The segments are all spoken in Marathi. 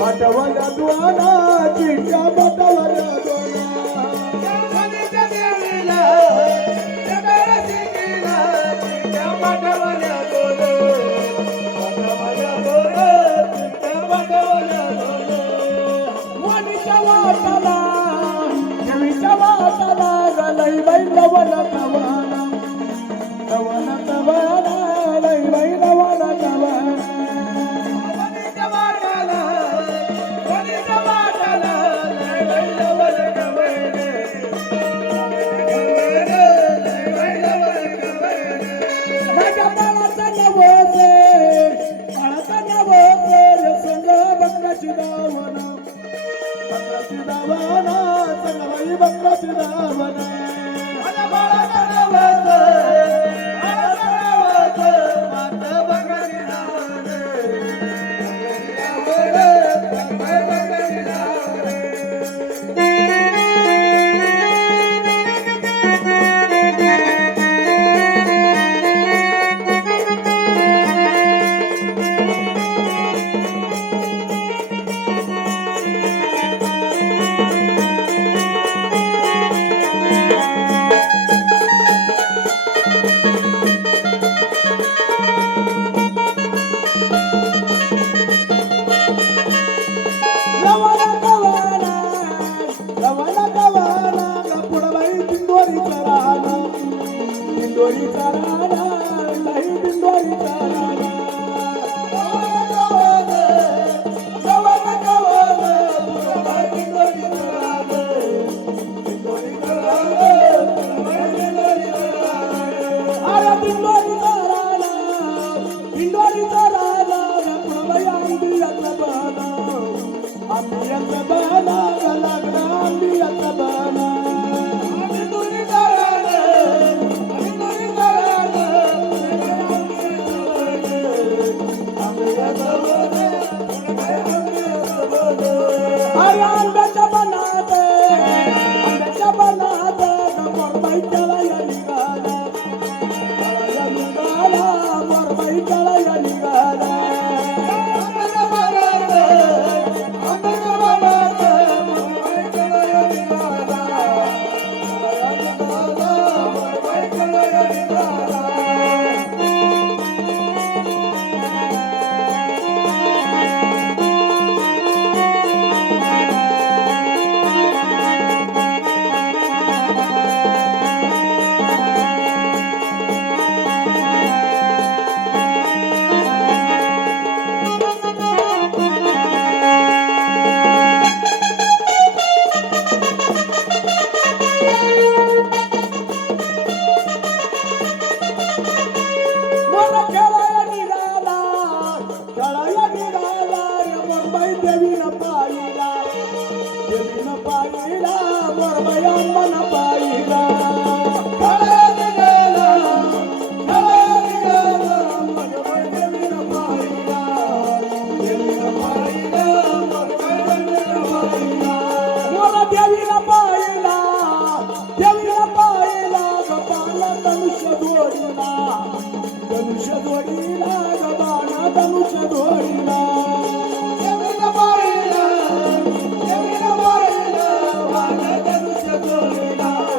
पाटवल्या दुआना चिट्ट्या पाटवल्या दुआना वनीच्या देवीला जगाला शिकीला चिट्ट्या पाटवल्या दोन पाटवल्या दोन चिट्ट्या पाटवल्या दोन वनीच्या वाटाला देवीच्या वाटाला गलई बाई लवण कवाना कवाना कवाना लई बाई लवाना कवाना वनीच्या वाटाला वनीच्या वाटाला लई बाई लवण कवाना लई बाई लवण कवाना माझ्या बाळाचं नवसे बाळाचं नवसे संग बकराची दावना बकराची दावना संगबाई बकराची दावना माझ्या बाळाचं नवसे बिंदोरीचा राणा नाही बिंदोरीचा राणा आंबियाचा बाणा लागला आंबियाचा बाणा अरे आंब्याच्या बनात मोरबाई त्याला या निघाला मोरबाई त्याला या निघाला धनुष्य जोडीला गबाना धनुष्य जोडीला देवीला बाईला धनुष्य जोडीला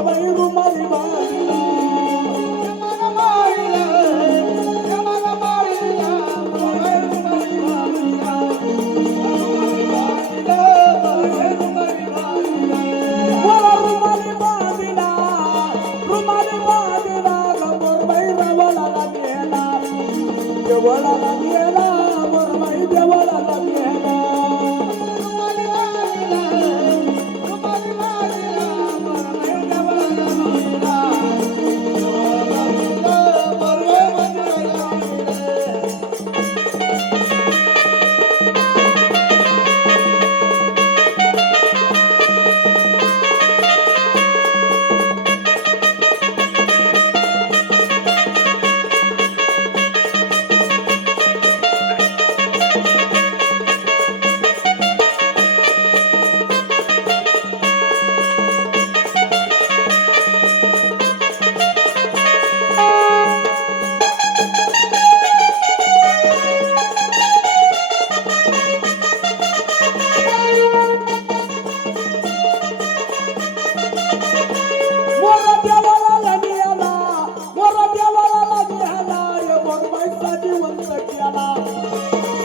मोरबाई रुमाली बांधिला मला रुमाली बांधिला ग मोरबाई देवळाला नेला मोरबाई देवळाला नेला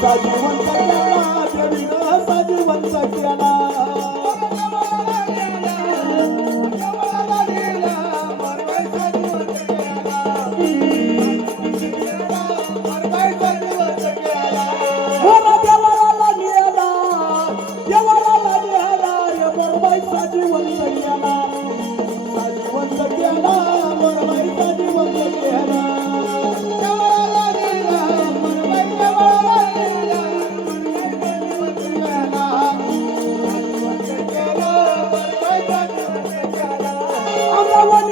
साजीवंत केला देवीनं साजीवंत केला मोरा देवाला नेला रे मोरबाई साजीवंत केला मोरबाई साजीवंत केला I